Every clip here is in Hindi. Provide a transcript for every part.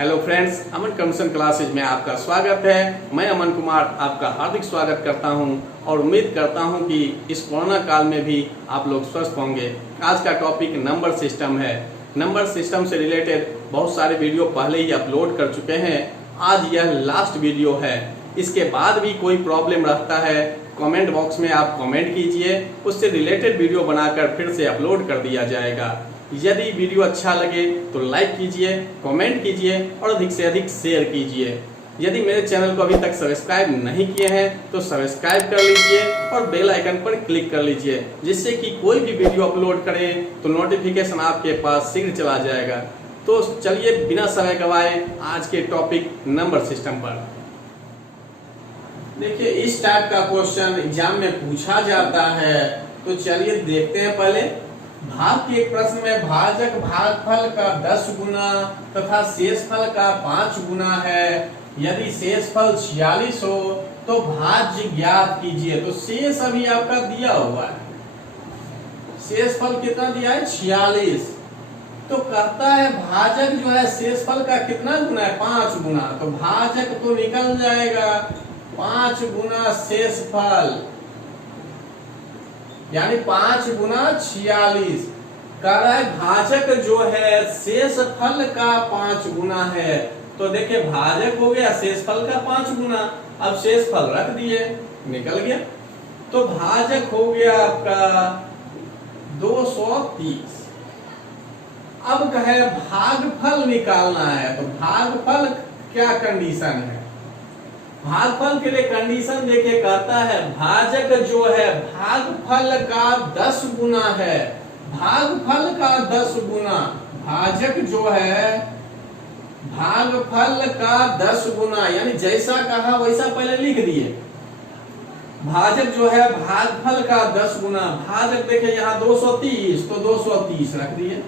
हेलो फ्रेंड्स, अमन कमीशन क्लासेज में आपका स्वागत है। मैं अमन कुमार आपका हार्दिक स्वागत करता हूं और उम्मीद करता हूं कि इस कोरोना काल में भी आप लोग स्वस्थ होंगे। आज का टॉपिक नंबर सिस्टम है। नंबर सिस्टम से रिलेटेड बहुत सारे वीडियो पहले ही अपलोड कर चुके हैं। आज यह लास्ट वीडियो है। इसके बाद भी कोई प्रॉब्लम रखता है कमेंट बॉक्स में आप कमेंट कीजिए, उससे रिलेटेड वीडियो बनाकर फिर से अपलोड कर दिया जाएगा। यदि वीडियो अच्छा लगे तो लाइक कीजिए, कमेंट कीजिए और अधिक से अधिक शेयर कीजिए। यदि मेरे चैनल को अभी तक सब्सक्राइब नहीं किए हैं तो सब्सक्राइब कर लीजिए और बेल आइकन पर क्लिक कर लीजिए, जिससे कि कोई भी वीडियो अपलोड करें तो नोटिफिकेशन आपके पास शीघ्र चला जाएगा। तो चलिए बिना समय गवाए आज के टॉपिक नंबर सिस्टम पर। देखिए, इस टाइप का क्वेश्चन एग्जाम में पूछा जाता है, तो चलिए देखते हैं। पहले भाग के एक प्रश्न में भाजक भागफल का 10 गुना तथा शेषफल का 5 गुना है। यदि शेषफल 46 हो तो भाज्य ज्ञात कीजिए। तो शेष अभी आपका दिया हुआ है, शेषफल कितना दिया है 46। तो कहता है भाजक जो है शेषफल का कितना गुना है 5 गुना। तो भाजक तो निकल जाएगा 5 गुना शेषफल, यानी 5 गुना 46। कह रहा है भाजक जो है शेषफल का 5 गुना है। तो देखिए भाजक हो गया शेषफल का 5 गुना। अब शेषफल रख दिए, निकल गया। तो भाजक हो गया आपका 230। अब कहे भागफल निकालना है, तो भागफल क्या कंडीशन है? भागफल के लिए कंडीशन देखिए, कहता है भाजक जो है भागफल का 10 गुना है। भागफल का 10 गुना, भाजक जो है भागफल का 10 गुना, यानी जैसा कहा वैसा पहले लिख दिए। भाजक जो है भागफल का 10 गुना। भाजक देखिए यहाँ 230, तो 230 रख दिए।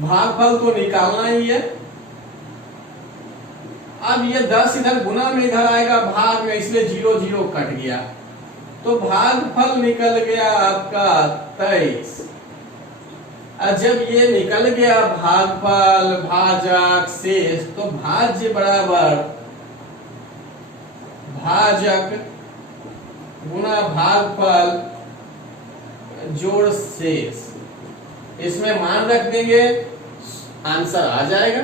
भागफल तो निकालना ही है। अब ये 10 इधर गुना में इधर आएगा भाग में, इसलिए 0 0 कट गया। तो भागफल निकल गया आपका 23। जब ये निकल गया भागफल भाजक शेष, तो भाज्य बराबर भाजक गुना भागफल जोड़ शेष। इसमें मान रख देंगे, आंसर आ जाएगा।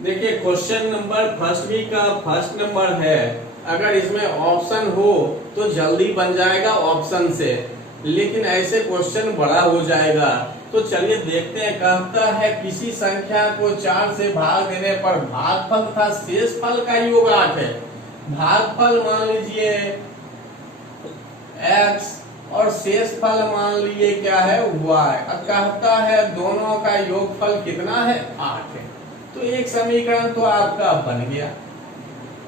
देखिए क्वेश्चन नंबर फर्स्टवी का फर्स्ट नंबर है। अगर इसमें ऑप्शन हो तो जल्दी बन जाएगा ऑप्शन से, लेकिन ऐसे क्वेश्चन बड़ा हो जाएगा। तो चलिए देखते हैं। कहता है किसी संख्या को 4 से भाग देने पर भागफल तथा शेषफल का योग 8 है। भागफल मान लीजिए x और शेषफल मान लीजिए क्या है y। अब कहता है दोनों का योगफल कितना है 8 है। तो एक समीकरण तो आपका बन गया।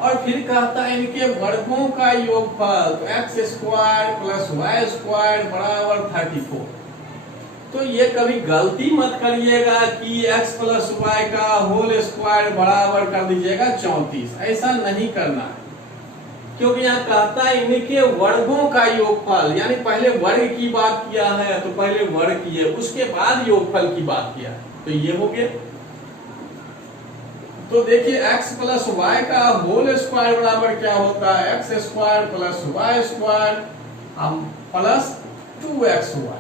और फिर कहता है इनके वर्गों का योगफल, तो x square plus y square बराबर 34। तो ये कभी गलती मत करिएगा कि x प्लस y का होल स्क्वायर बराबर कर दीजिएगा 34। ऐसा नहीं करना है, क्योंकि यहाँ कहता है इनके वर्गों का योगफल, यानी पहले वर्ग की बात किया है तो पहले वर्ग किए, उसके बाद योगफल की बात किया। तो ये हो गया। तो देखिए x प्लस वाई का होल स्क्वायर बराबर क्या होता है x square plus y square plus 2xy।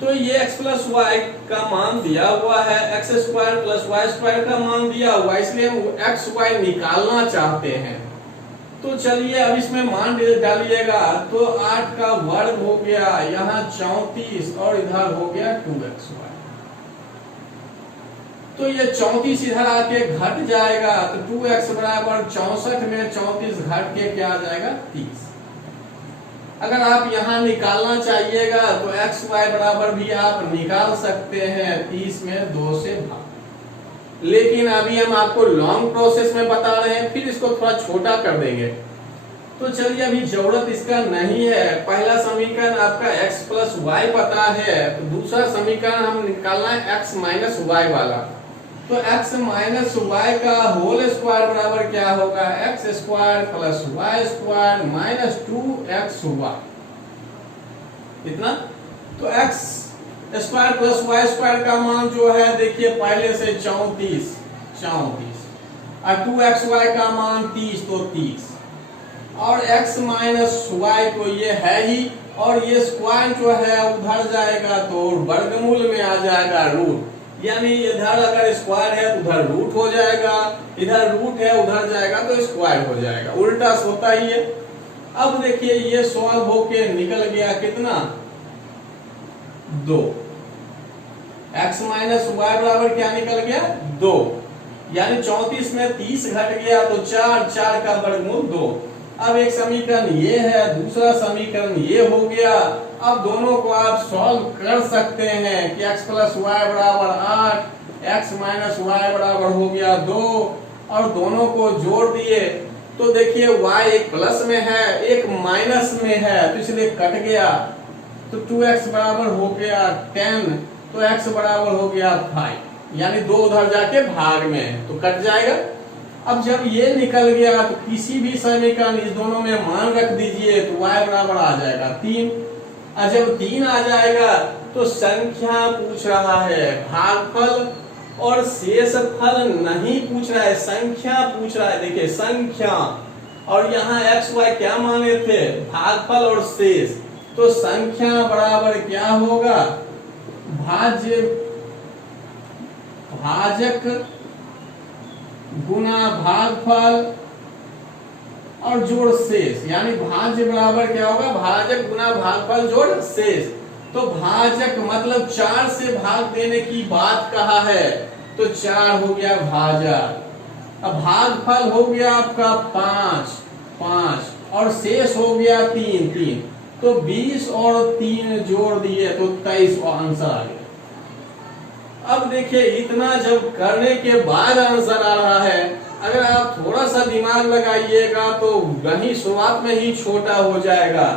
तो ये x प्लस वाई का मान दिया हुआ है, x square plus y square का मान दिया हुआ है, इसलिए हम x y निकालना चाहते हैं। तो चलिए अब इसमें मान डालिएगा। तो 8 का वर्ग हो गया यहाँ 34 और इधर हो गया 2xy। तो ये 34 इधर आके घट जाएगा, तो 2x बराबर 64 में 34 घट के क्या आ जाएगा 30। अगर आप यहाँ निकालना चाहिएगा तो x y बराबर भी आप निकाल सकते हैं 30 में 2 से भाग। लेकिन अभी हम आपको लॉन्ग प्रोसेस में बता रहे हैं, फिर इसको थोड़ा छोटा कर देंगे। तो चलिए अभी जरूरत इसका नहीं है। पहला समीकरण आपका x प्लस वाई पता है, तो दूसरा समीकरण हम निकालना है x माइनस वाई वाला। तो x माइनस वाई का होल स्क्वायर बराबर क्या होगा x square plus y square minus 2xy। इतना। तो x square plus y square का मान जो है देखिए पहले से 34, 34 और 2xy का मान 30 तो 30 और x माइनस वाई तो ये है ही और ये स्क्वायर जो है उधर जाएगा तो वर्गमूल में आ जाएगा रूट, यानी इधर अगर स्क्वायर है तो उधर रूट हो जाएगा, इधर रूट है उधर जाएगा तो स्क्वायर हो जाएगा, उल्टा होता ही है। अब देखिए ये सॉल्व होके निकल गया कितना 2, x माइनस वाई बराबर क्या निकल गया 2, यानी 34 में 30 घट गया तो 4, 4 का वर्गमूल 2। अब एक समीकरण ये है, दूसरा समीकरण ये हो गया। अब दोनों को आप सॉल्व कर सकते हैं कि x प्लस वाई बराबर 8, x माइनस वाई बराबर हो गया 2 और दोनों को जोड़ दिए तो देखिए y एक प्लस में है एक माइनस में है तो इसलिए कट गया, तो 2x बराबर हो गया 10 तो x बराबर हो गया 5, यानी 2 उधर जाके भाग में है तो कट जाएगा। अब जब ये निकल गया तो किसी भी समीकरण इस दोनों में मान रख दीजिए तो y बराबर आ जाएगा 3, और जब 3 आ जाएगा तो संख्या पूछ रहा है, भागफल और शेषफल नहीं पूछ रहा है, संख्या पूछ रहा है। देखिए संख्या और यहाँ x y क्या माने थे भागफल और शेष, तो संख्या बराबर क्या होगा भाजक गुना भागफल और जोड़ शेष, यानी भाज्य बराबर क्या होगा भाजक गुना भागफल जोड़ शेष। तो भाजक मतलब 4 से भाग देने की बात कहा है तो 4 हो गया भाजक, अब भागफल हो गया आपका 5 और शेष हो गया 3 तो 20 और 3 जोड़ दिए तो 23 आंसर आ गया। अब देखिए इतना जब करने के बाद आंसर आ रहा है, अगर आप थोड़ा सा दिमाग लगाइएगा तो वही शुरुआत में ही छोटा हो जाएगा।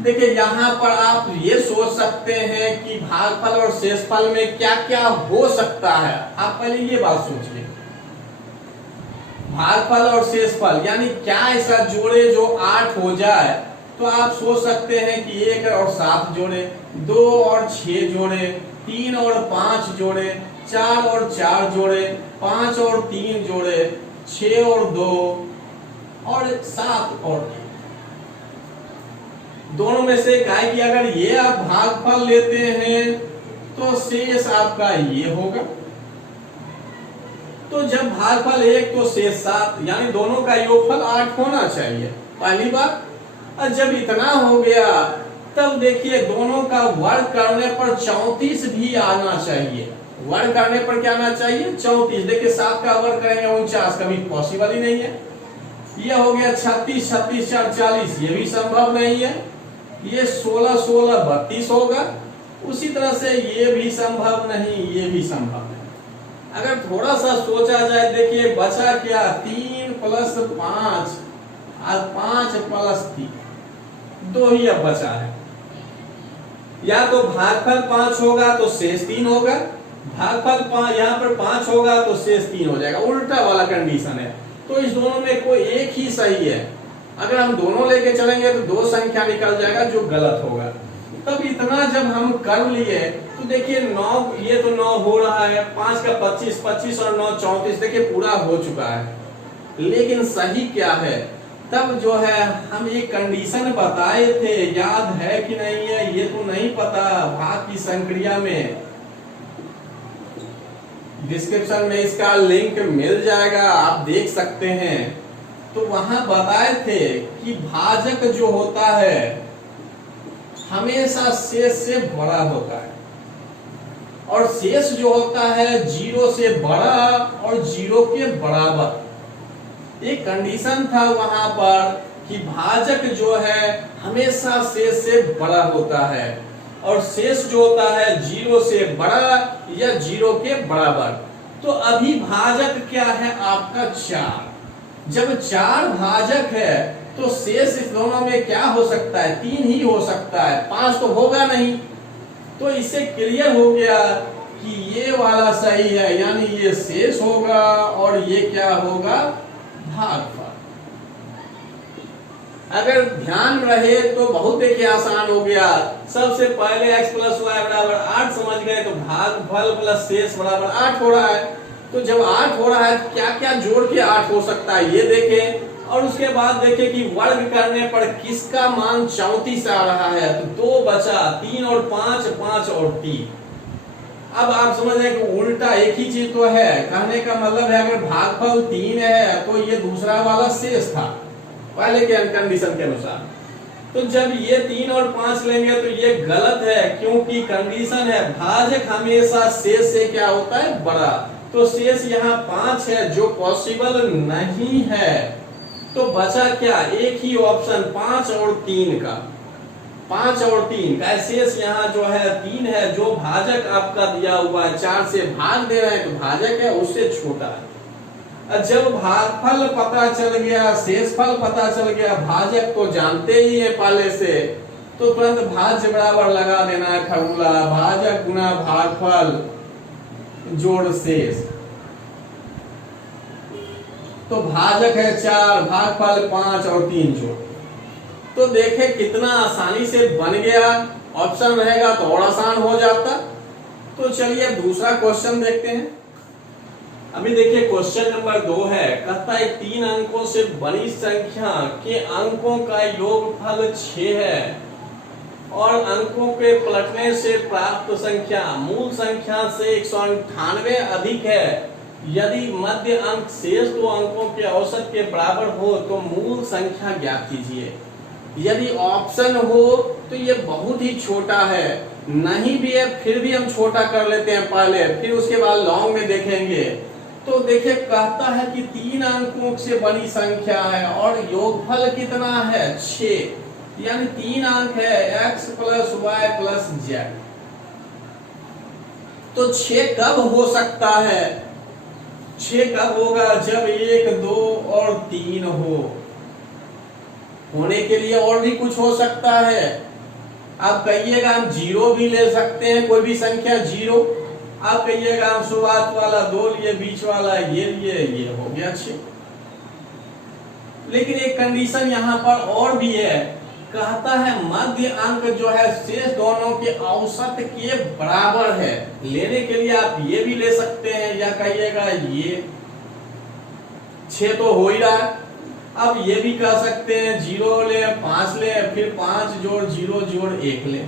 देखिए यहाँ पर आप ये सोच सकते हैं कि भागफल और शेषफल में क्या क्या हो सकता है। आप पहले ये बात सोचिए, भागफल और शेषफल यानी क्या ऐसा जोड़े जो 8 हो जाए। तो आप सोच सकते हैं कि 1 और 7 जोड़े, 2 और 6 जोड़े, 3 और 5 जोड़े, 4 और 4 जोड़े, 5 और 3 जोड़े, 6 और 2 और 7 और 3। दोनों में से एक आएगी। अगर ये आप भागफल लेते हैं तो शेष आपका ये होगा। तो जब भागफल 1 तो शेष 7, यानी दोनों का योगफल 8 होना चाहिए, पहली बात। और जब इतना हो गया तब देखिए दोनों का वर्ग करने पर 34 भी आना चाहिए। वर्ग करने पर क्या आना चाहिए 34। देखिए 7 का वर्ग करेंगे 49, कभी पॉसिबल ही नहीं है। ये हो गया 36, 36 4 40, ये भी संभव नहीं है। ये 16 16 32 होगा। उसी तरह से ये भी संभव नहीं, ये भी संभव नहीं। अगर थोड़ा सा सोचा जाए, देखिए बचा क्या 3 प्लस 5 और 5 प्लस 3, 2 ही अब बचा है। या तो भागफल 5 होगा तो शेष 3 होगा, भागफल 5 यहाँ पर 5 होगा तो शेष 3 हो जाएगा, उल्टा वाला कंडीशन है। तो इस दोनों में कोई एक ही सही है। अगर हम दोनों लेके चलेंगे तो 2 संख्या निकल जाएगा जो गलत होगा। तब इतना जब हम कर लिए तो देखिए 9, ये तो 9 हो रहा है, 5 का 25, 25 और 9 34, देखिए पूरा हो चुका है। लेकिन सही क्या है, तब जो है हम एक कंडीशन बताए थे, याद है कि नहीं है ये तो नहीं पता। भाग की संक्रिया में डिस्क्रिप्शन में इसका लिंक मिल जाएगा, आप देख सकते हैं। तो वहां बताए थे कि भाजक जो होता है हमेशा शेष से बड़ा होता है और शेष जो होता है 0 से बड़ा और 0 के बराबर। एक कंडीशन था वहां पर कि भाजक जो है हमेशा शेष से बड़ा होता है और शेष जो होता है 0 से बड़ा या 0 के बराबर। तो अभी भाजक क्या है आपका 4। जब 4 भाजक है तो शेष इस दोनों में क्या हो सकता है 3 ही हो सकता है, 5 तो होगा नहीं। तो इससे क्लियर हो गया कि ये वाला सही है, यानी ये शेष होगा और ये क्या होगा भागफल। अगर ध्यान रहे तो बहुत देखिए आसान हो गया। सबसे पहले x प्लस वाई बराबर 8 समझ गए, तो भागफल प्लस शेष बराबर 8 हो रहा है। तो जब 8 हो रहा है तो क्या क्या जोड़ के 8 हो सकता है ये देखें, और उसके बाद देखें कि वर्ग करने पर किसका मान 34 आ रहा है। तो 2 बचा, 3 और 5, 5 और 3। अब आप समझ रहे हैं कि उल्टा एक ही चीज तो है। कहने का मतलब है अगर भागफल 3 है तो ये दूसरा वाला शेष था पहले के कंडीशन के अनुसार। तो जब ये 3 और 5 लेंगे तो ये गलत है, क्योंकि कंडीशन है भाजक हमेशा शेष से क्या होता है, बड़ा। तो शेष यहाँ 5 है जो पॉसिबल नहीं है। तो बचा क्या, एक ही ऑप्शन 5 और 3 का। 5 और 3 का शेष यहाँ जो है 3 है, जो भाजक आपका दिया हुआ है 4 से भाग दे रहे हैं तो भाजक है उससे छोटा है। जब भागफल पता चल गया, शेषफल पता चल गया, भाजक तो जानते ही है पहले से, तो तुरंत भाज्य बराबर लगा देना है फॉर्मूला, भाजक गुना भागफल जोड़ शेष। तो भाजक है 4, भागफल 5 और 3 जोड़। तो देखें कितना आसानी से बन गया। ऑप्शन रहेगा तो और आसान हो जाता। तो चलिए दूसरा क्वेश्चन देखते हैं। अभी देखिए क्वेश्चन नंबर 2 है, कहता है 3 अंकों से बड़ी संख्या के अंकों का योगफल 6 है और अंकों के पलटने से प्राप्त संख्या मूल संख्या से 198 अधिक है। यदि मध्य अंक शेष 2 अंकों के औसत के बराबर हो तो मूल संख्या ज्ञात कीजिए। यदि ऑप्शन हो तो ये बहुत ही छोटा है, नहीं भी है फिर भी हम छोटा कर लेते हैं पहले, फिर उसके बाद लॉन्ग में देखेंगे। तो देखिए कहता है कि 3 अंकों से बड़ी संख्या है और योगफल कितना है 6, यानी 3 अंक है x plus y plus z. तो 6 कब हो सकता है, 6 कब होगा, जब 1, 2 और 3 हो। होने के लिए और भी कुछ हो सकता है। आप कहिएगा हम 0 भी ले सकते हैं, कोई भी संख्या 0। आप कहिएगा हम शुरुआत वाला 2 लिए, बीच वाला ये लिए, ये हो गया 6। लेकिन एक कंडीशन यहाँ पर और भी है, कहता है मध्य अंक जो है शेष दोनों के औसत के बराबर है। लेने के लिए आप ये भी ले सकते हैं या कहिएगा ये 6 तो हो ही रहा है। अब ये भी कह सकते हैं 0 ले, 5 ले, फिर 5 जोड़ 0 जोड़ 1 ले,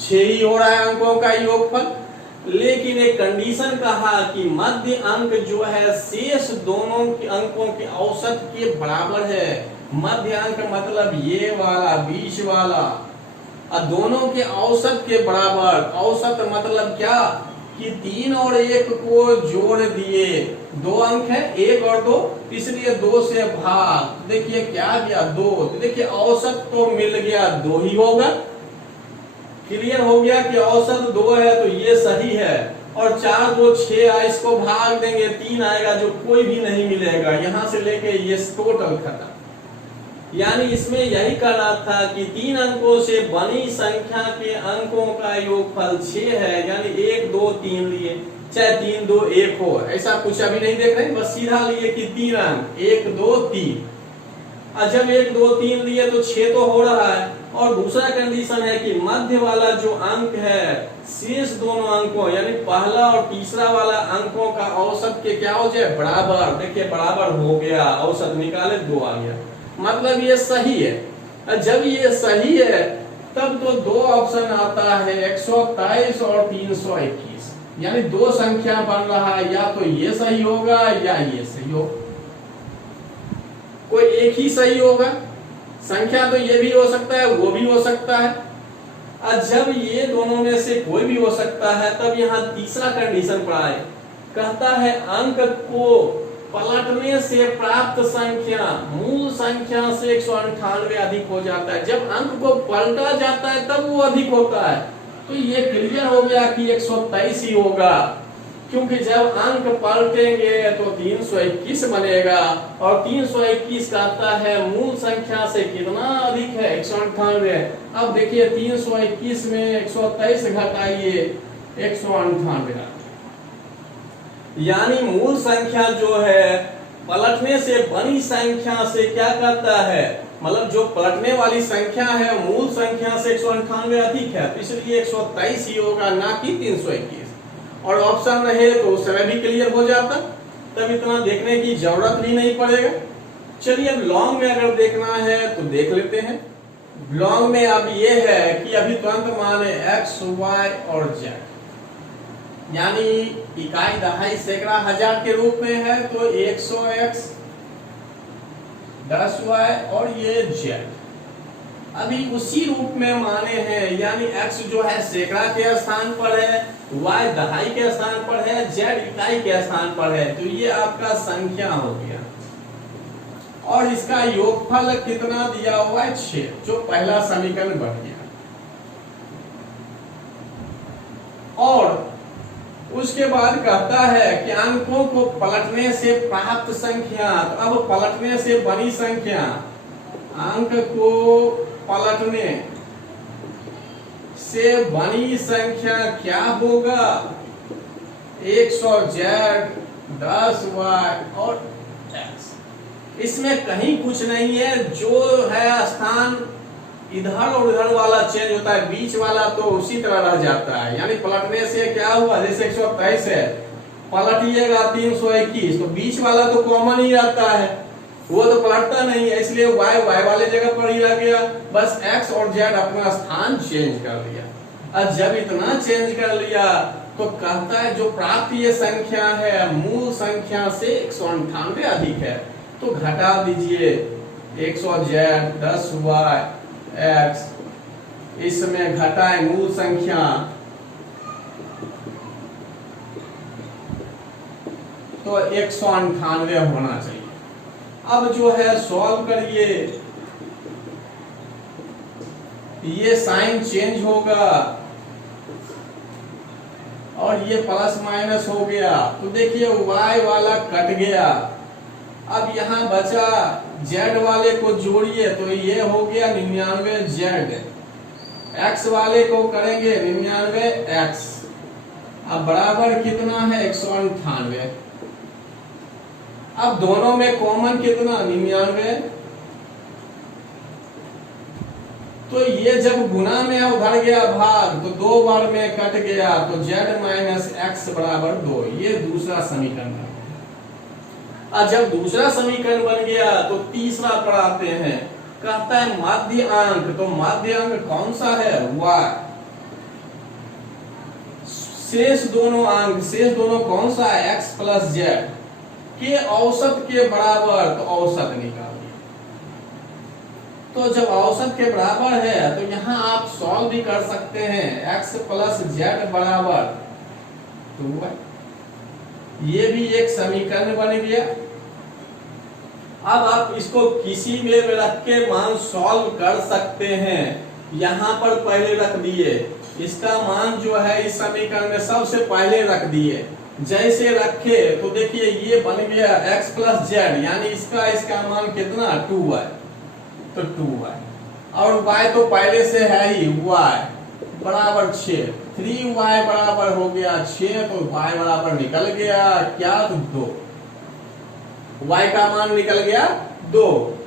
6 ही हो रहा है अंकों का योगफल। लेकिन एक कंडीशन कहा कि मध्य अंक जो है शेष दोनों के अंकों के औसत के बराबर है। मध्य अंक मतलब ये वाला, बीच वाला, और दोनों के औसत के बराबर। औसत मतलब क्या कि 3 और 1 को जोड़ दिए, 2 अंक है 1 और 2, इसलिए 2 से भाग, देखिए क्या दिया 2, देखिए औसत तो मिल गया 2 ही होगा। क्लियर हो गया कि औसत 2 है तो ये सही है। और 4 2 6 इसको भाग देंगे 3 आएगा जो कोई भी नहीं मिलेगा, यहां से लेके ये टोटल खत्म। यानी इसमें यही कहना था कि 3 अंकों से बनी संख्या के अंकों का योगफल 6 है, यानी 1 2 3 लिए, चाहे 3 2 1 हो, ऐसा कुछ अभी नहीं देख रहे, बस सीधा लिए कि 3 अंक 1 2 3। जब 1 2 3 लिए तो 6 तो हो रहा है। और दूसरा कंडीशन है कि मध्य वाला जो अंक है शेष दोनों अंकों यानी पहला और तीसरा वाला अंकों का औसत के क्या हो जाए, बराबर। देखिए बराबर हो गया, औसत निकाले 2 आ गया, मतलब ये सही है। जब ये सही है तब तो 2 ऑप्शन आता है 123 और 321, यानी 2 संख्या बन रहा है, या तो ये सही होगा या ये सही होगा, कोई एक ही सही होगा। संख्या तो ये भी हो सकता है, वो भी हो सकता है। और जब ये दोनों में से कोई भी हो सकता है तब यहाँ तीसरा कंडीशन पर आए, कहता है अंक को पलटने से प्राप्त संख्या मूल संख्या से 198 अधिक हो जाता है। जब अंक को पलटा जाता है तब वो अधिक होता है। तो ये क्लियर हो गया कि 123 ही होगा, क्योंकि जब अंक पलटेंगे तो 321 बनेगा, और 321 कहता है मूल संख्या से कितना अधिक है, 198। अब देखिए 321 में 123 घटाइए 198, यानी मूल संख्या जो है पलटने से बनी संख्या से क्या करता है, मतलब जो पलटने वाली संख्या है मूल संख्या से 198 अधिक है, तो इसलिए 123 ही होगा, ना कि 321। और ऑप्शन रहे तो उस समय भी क्लियर हो जाता, तब इतना देखने की जरूरत भी नहीं पड़ेगा। चलिए अब लॉन्ग में अगर देखना है तो देख लेते हैं। लॉन्ग में अब ये है कि अभी तुरंत माने x, y और z, यानी इकाई, दहाई, सैकड़ा, हजार के रूप में है तो 100x, 10y और ये z अभी उसी रूप में माने हैं, यानी x जो है सैकड़ा के स्थान पर है, y दहाई के स्थान पर है, z इकाई के स्थान पर है, तो ये आपका संख्या हो गया। और इसका योगफल कितना दिया हुआ है, 6, जो पहला समीकरण बन गया। और उसके बाद कहता है कि अंकों को पलटने से प्राप्त संख्या, तो अब पलटने से बनी संख्या, अंक को पलटने से बनी संख्या क्या होगा, 100z, 10y और x। इसमें कहीं कुछ नहीं है, जो है स्थान इधर और उधर वाला चेंज होता है, बीच वाला तो उसी तरह रह जाता है। यानी पलटने से क्या हुआ, जैसे 123 है, पलटिएगा 321, तो बीच वाला तो कॉमन ही रहता है, वो तो पलटता नहीं है, इसलिए y वाले जगह पर ही रह गया, बस x और z अपना स्थान चेंज कर लिया। और जब इतना चेंज कर लिया तो कहता है जो प्राप्त ये संख्या है मूल संख्या से 198 अधिक है, तो घटा दीजिए 100z, 10y, x, इसमें घटाए मूल संख्या, तो 198 होना चाहिए। अब जो है सॉल्व करिए, ये साइन चेंज होगा और ये प्लस माइनस हो गया, तो देखिए y वाला कट गया, अब यहाँ बचा z वाले को जोड़िए तो ये हो गया 99z, x वाले को करेंगे 99x, अब बराबर कितना है 198। अब दोनों में कॉमन कितना 99, तो ये जब गुना में उधर गया भाग तो 2 बार में कट गया, तो z माइनस एक्स बराबर 2, ये दूसरा समीकरण है। और जब दूसरा समीकरण बन गया तो तीसरा पढ़ाते हैं, कहता है माध्य अंक, तो माध्य अंक कौन सा है, y। शेष दोनों अंक, शेष दोनों कौन सा है, x प्लस जेड के औसत के बराबर, तो औसत निकालिए। तो जब औसत के बराबर है तो यहाँ आप सॉल्व भी कर सकते हैं, x प्लस जेड बराबर 2y, ये भी एक समीकरण बन गया। अब आप इसको किसी में रख के मान सॉल्व कर सकते हैं। यहाँ पर पहले रख दिए, इसका मान जो है इस समीकरण में सबसे पहले रख दिए, जैसे रखे तो देखिए ये बन गया x प्लस जेड, यानी इसका मान कितना 2y, तो 2y, और y तो पहले से है ही, y बराबर 6, 3y बराबर हो गया 6, तो y बराबर निकल गया क्या, तो 2, y का मान निकल गया 2।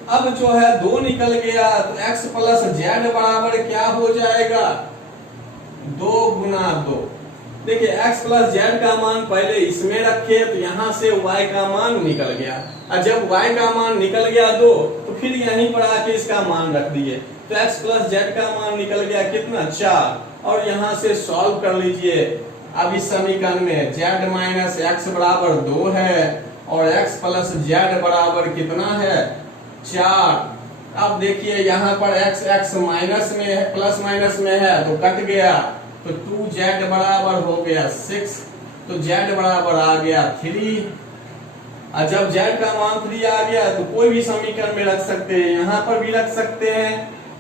अब जो है 2 निकल गया तो x प्लस जेड बराबर क्या हो जाएगा, 2 गुना 2। देखिए x प्लस जेड का मान पहले इसमें रखे तो यहाँ से y का मान निकल गया, और जब y का मान निकल गया 2 तो फिर यहीं पर आके इसका मान रख दिए, तो x प्लस जेड का मान निकल गया कितना 4, और यहाँ से सॉल्व कर लीजिए। अब इस समीकरण में z माइनस एक्स बराबर 2 है और x प्लस जेड बराबर कितना है 4। अब देखिए यहाँ पर x माइनस में है, प्लस माइनस में है तो कट गया, तो 2z बराबर हो गया 6, तो z बराबर आ गया 3। और जब z का मान 3 आ गया तो कोई भी समीकरण में रख सकते हैं, यहाँ पर भी रख सकते हैं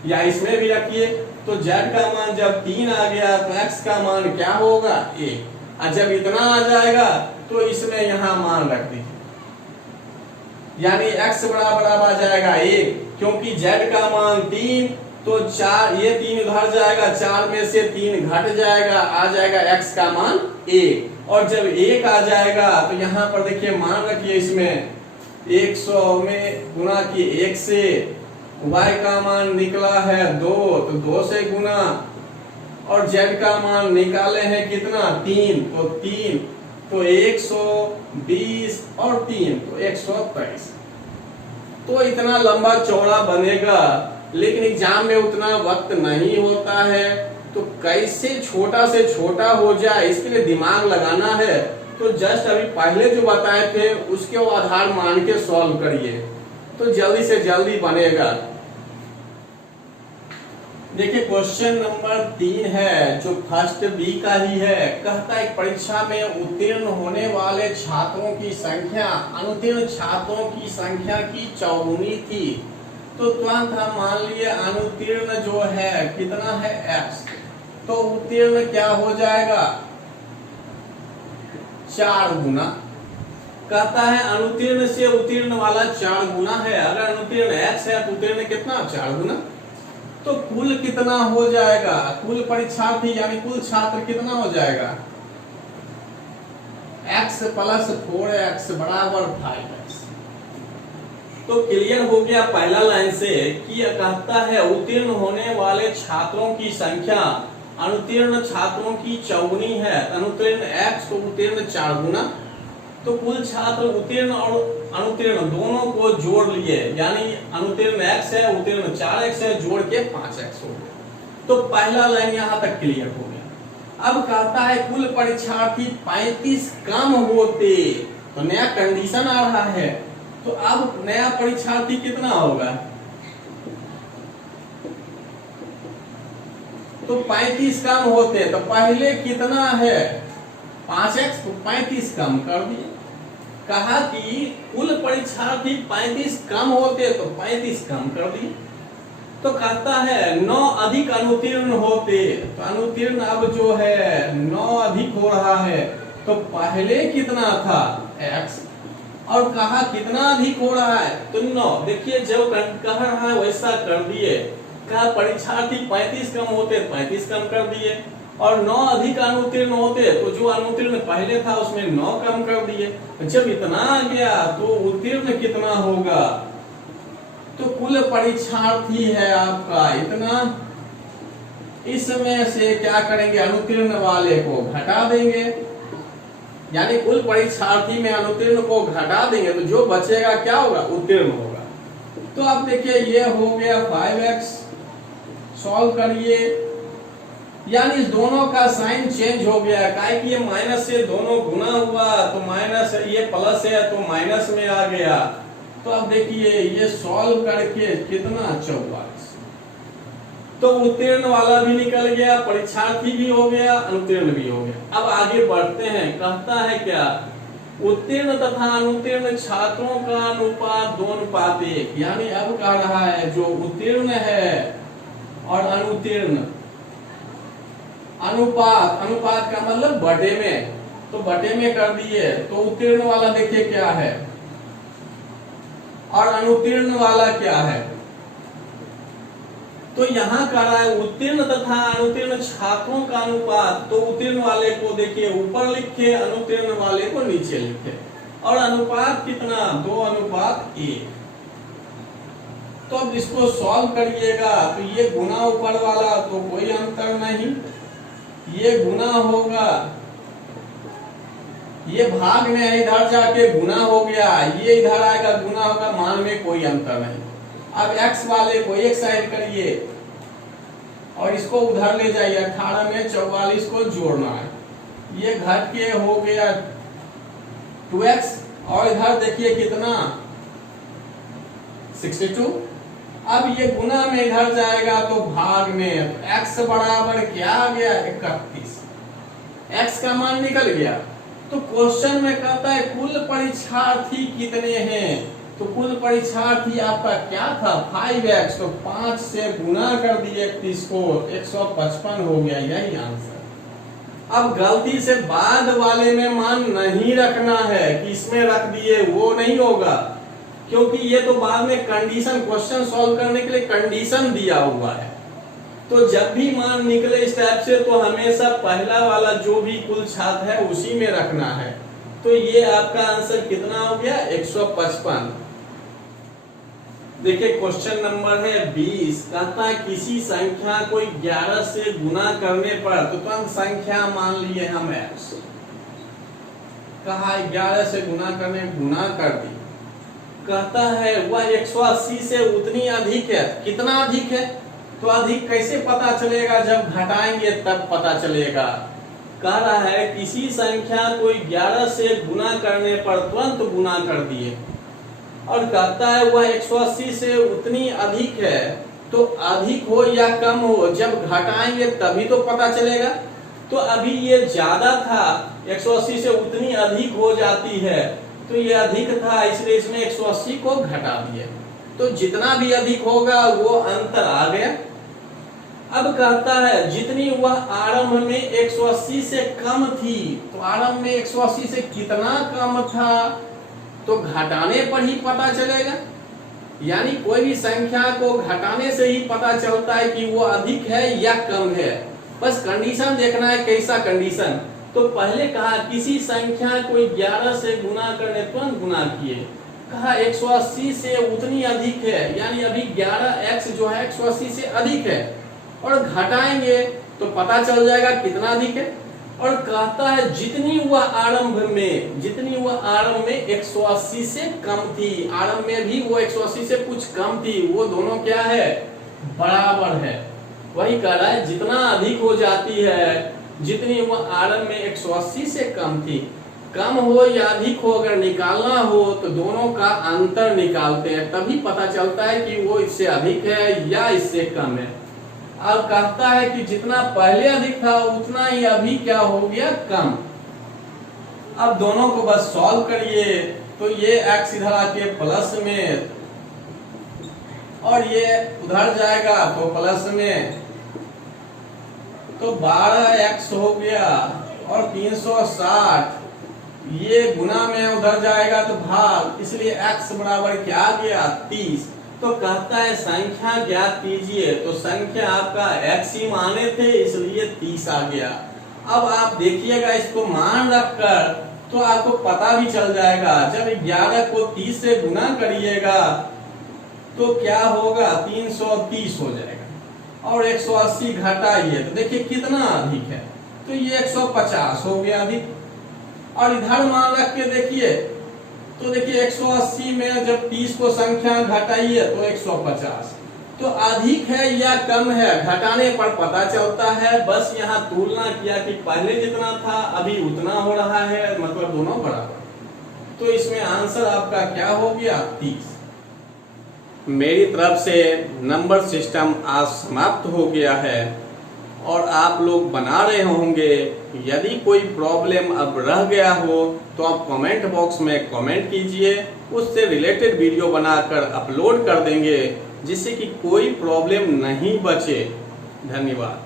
या इसमें भी रखिए। तो z का मान जब 3 आ गया तो x का मान क्या होगा 1, और जब इतना आ जाएगा तो इसमें यहाँ मान रख दीजिए, यानी x बराबर अब आ जाएगा 1, क्योंकि z का मान 3, तो 4, ये 3 उधर जाएगा, 4 में से 3 घट जाएगा, आ जाएगा x का मान 1, और जब 1 आ जाएगा तो यहाँ पर देखिए मान रखिए इसमें, 100 में गुना किए 1 से, y का मान निकला है 2 तो 2 से गुना, और z का मान निकाले हैं कितना 3 तो 3, तो 120 और 3 तो 123। तो इतना लंबा चौड़ा बनेगा, लेकिन एग्जाम में उतना वक्त नहीं होता है, तो कैसे छोटा से छोटा हो जाए इसके लिए दिमाग लगाना है। तो जस्ट अभी पहले जो बताए थे उसके आधार मान के सॉल्व करिए तो जल्दी से जल्दी बनेगा। देखिए क्वेश्चन नंबर 3 है जो फर्स्ट बी का ही है। कहता है परीक्षा में उत्तीर्ण होने वाले छात्रों की संख्या अनुत्तीर्ण छात्रों की संख्या की चौगुनी थी। तो तुरंत हम मान लिए अनुत्तीर्ण जो है कितना है x, तो उत्तीर्ण क्या हो जाएगा 4 गुना। कहता है अनुत्तीर्ण से उत्तीर्ण वाला 4 गुना है, अगर अनुत्तीर्ण x है तो उत्तीर्ण कितना 4 गुना, तो कुल कितना हो जाएगा, कुल परीक्षार्थी यानी कुल छात्र कितना हो जाएगा x प्लस 4x बराबर 5x। तो क्लियर हो गया पहला लाइन से कि कहता है उत्तीर्ण होने वाले छात्रों की संख्या अनुत्तीर्ण छात्रों की चौगुनी है। अनुत्तीर्ण x को उत्तीर्ण 4 गुना, तो कुल छात्र उत्तीर्ण और अनुत्तीर्ण दोनों को जोड़ लिए, यानी अनुत्तीर्ण x है उत्तीर्ण 4x है, जोड़ के 5x हो गया। तो पहला लाइन यहाँ तक क्लियर हो गया। अब कहता है कुल परीक्षार्थी 35 कम होते, तो नया कंडीशन आ रहा है, तो अब नया परीक्षार्थी कितना होगा, तो 35 कम होते, तो पहले कितना है 5x को 35 कम कर दिए। कहा कि कुल परीक्षार्थी 35 कम होते तो 35 कम कर दिए। तो कहता है 9 अधिक अनुत्तीर्ण होते, तो अनुत्तीर्ण अब जो है 9 अधिक हो रहा है, तो पहले कितना था x, और कहा कितना अधिक हो रहा है तो 9। देखिए जो कह रहा है वैसा कर दिए। कहा परीक्षार्थी 35 कम होते 35 कम कर दिए, और 9 अधिक अनुत्तीर्ण होते तो जो अनुत्तीर्ण पहले था उसमें 9 कम कर दिए। जब इतना आ गया तो उत्तीर्ण कितना होगा, तो कुल परीक्षार्थी है आपका इतना, इसमें से क्या करेंगे अनुत्तीर्ण वाले को घटा देंगे, यानी कुल परीक्षार्थी में अनुत्तीर्ण को घटा देंगे तो जो बचेगा क्या होगा उत्तीर्ण होगा। तो अब देखिए ये हो गया 5x, सॉल्व करिए, यानी इस दोनों का साइन चेंज हो गया, काहे कि ये माइनस से दोनों गुना हुआ तो माइनस, ये प्लस है तो माइनस में आ गया। तो अब देखिए ये सॉल्व करके कितना 44, तो उत्तीर्ण वाला भी निकल गया, परीक्षार्थी भी हो गया, अनुत्तीर्ण भी हो गया। अब आगे बढ़ते हैं, कहता है क्या उत्तीर्ण तथा अनुत्तीर्ण छात्रों का अनुपात 2:1, यानी अब कह रहा है जो उत्तीर्ण है और अनुत्तीर्ण अनुपात, अनुपात का मतलब बटे में, तो बटे में कर दिए, तो उत्तीर्ण वाला देखिए क्या है और अनुत्तीर्ण वाला क्या है। तो यहाँ कह रहा है उत्तीर्ण तथा अनुत्तीर्ण छात्रों का अनुपात, तो उत्तीर्ण वाले को देखिए ऊपर लिखे, अनुत्तीर्ण वाले को नीचे लिखे, और अनुपात कितना 2:1। तो अब इसको सॉल्व करिएगा, तो ये गुना ऊपर वाला तो कोई अंतर नहीं, ये गुना होगा, ये भाग में इधर जाके गुना हो गया, ये इधर आएगा गुना होगा, मान में कोई अंतर नहीं। अब x वाले को एक साइड करिए और इसको उधर ले जाइए, 18 में 44 को जोड़ना है, ये घट के हो गया 2x, और इधर देखिए कितना 62। अब ये गुना में इधर जाएगा तो भाग में, तो x बराबर क्या आ गया 31, x का मान निकल गया। तो क्वेश्चन में कहता है कुल परीक्षार्थी कितने हैं, तो कुल परीक्षार्थी आपका क्या था 5x, तो 5 से गुना कर दिए 31 को, 155 हो गया, यही आंसर। अब गलती से बाद वाले में मान नहीं रखना है कि इसमें रख दिए, वो नहीं होगा, क्योंकि ये तो बाद में कंडीशन, क्वेश्चन सॉल्व करने के लिए कंडीशन दिया हुआ है। तो जब भी मान निकले इस टाइप से तो हमेशा पहला वाला जो भी कुल छात्र है उसी में रखना है। तो ये आपका आंसर कितना हो गया 155। देखिए क्वेश्चन नंबर है 20, कहता है किसी संख्या को 11 से गुना करने पर, तो तुरंत संख्या मान लिए हम x, कहा 11 से गुना कर दी, कहता है वह 180 से उतनी अधिक है। कितना अधिक है? तो अधिक कैसे पता चलेगा? जब घटाएंगे तब पता चलेगा। कह रहा है किसी संख्या को 11 से गुना करने पर, तुरंत गुना कर दिए, और कहता है वह 180 से उतनी अधिक है। तो अधिक हो या कम हो, जब घटाएंगे तभी तो पता चलेगा। तो अभी ये ज्यादा था, 180 से उतनी अधिक हो जाती है, तो ये अधिक था, इसलिए इसमें 180 को घटा दिए। तो जितना भी अधिक होगा वो अंतर आ गया। अब कहता है जितनी वह आरंभ में 180 से कम थी, तो आरंभ में 180 से कितना कम था, तो घटाने पर ही पता चलेगा। यानी कोई भी संख्या को घटाने से ही पता चलता है कि वो अधिक है या कम है। बस कंडीशन देखना है, कैसा कंडीशन। तो पहले कहा किसी संख्या को 11 से गुना करने, तुरंत गुना किए, कहा 180 से उतनी अधिक है, यानी अभी 11x जो है 180 से अधिक है, और घटाएंगे तो पता चल जाएगा कितना अधिक है। और कहता है जितनी वह आरंभ में 180 से कम थी, आरंभ में भी वो 180 से कुछ कम थी, वो दोनों क्या है? बराबर है। वही कह रहा है जितना अधिक हो जाती है, जितनी वह आरंभ में 180 से कम थी, कम हो या अधिक हो, अगर निकालना हो तो दोनों का अंतर निकालते हैं, तभी पता चलता है कि वो इससे अधिक है या इससे कम है। अब कहता है कि जितना पहले अधिक था उतना ही अभी क्या हो गया? कम। अब दोनों को बस सॉल्व करिए, तो ये x इधर आके प्लस में, और ये उधर जाएगा तो प्लस में, तो 12x हो गया, और 360 ये गुना में उधर जाएगा तो भाग, इसलिए x बराबर क्या आ गया? 30। तो कहता है संख्या ज्ञात कीजिए, तो संख्या आपका x ही माने थे, इसलिए 30 आ गया। अब आप देखिएगा इसको मान रखकर, तो आपको पता भी चल जाएगा। जब 11 को 30 से गुना करिएगा तो क्या होगा? 330 हो जाएगा, और 180 घटाइए तो देखिए कितना अधिक है, तो ये 150 हो गया अधिक। और इधर मान रख के देखिए, तो देखिए 180 में जब 30 को संख्या घटाइए तो 150, तो अधिक है या कम है, घटाने पर पता चलता है। बस यहाँ तुलना किया कि पहले जितना था अभी उतना हो रहा है, मतलब दोनों बराबर। तो इसमें आंसर आपका क्या हो गया? 30। मेरी तरफ से नंबर सिस्टम आज समाप्त हो गया है, और आप लोग बना रहे होंगे। यदि कोई प्रॉब्लम अब रह गया हो तो आप कमेंट बॉक्स में कमेंट कीजिए, उससे रिलेटेड वीडियो बनाकर अपलोड कर देंगे, जिससे कि कोई प्रॉब्लम नहीं बचे। धन्यवाद।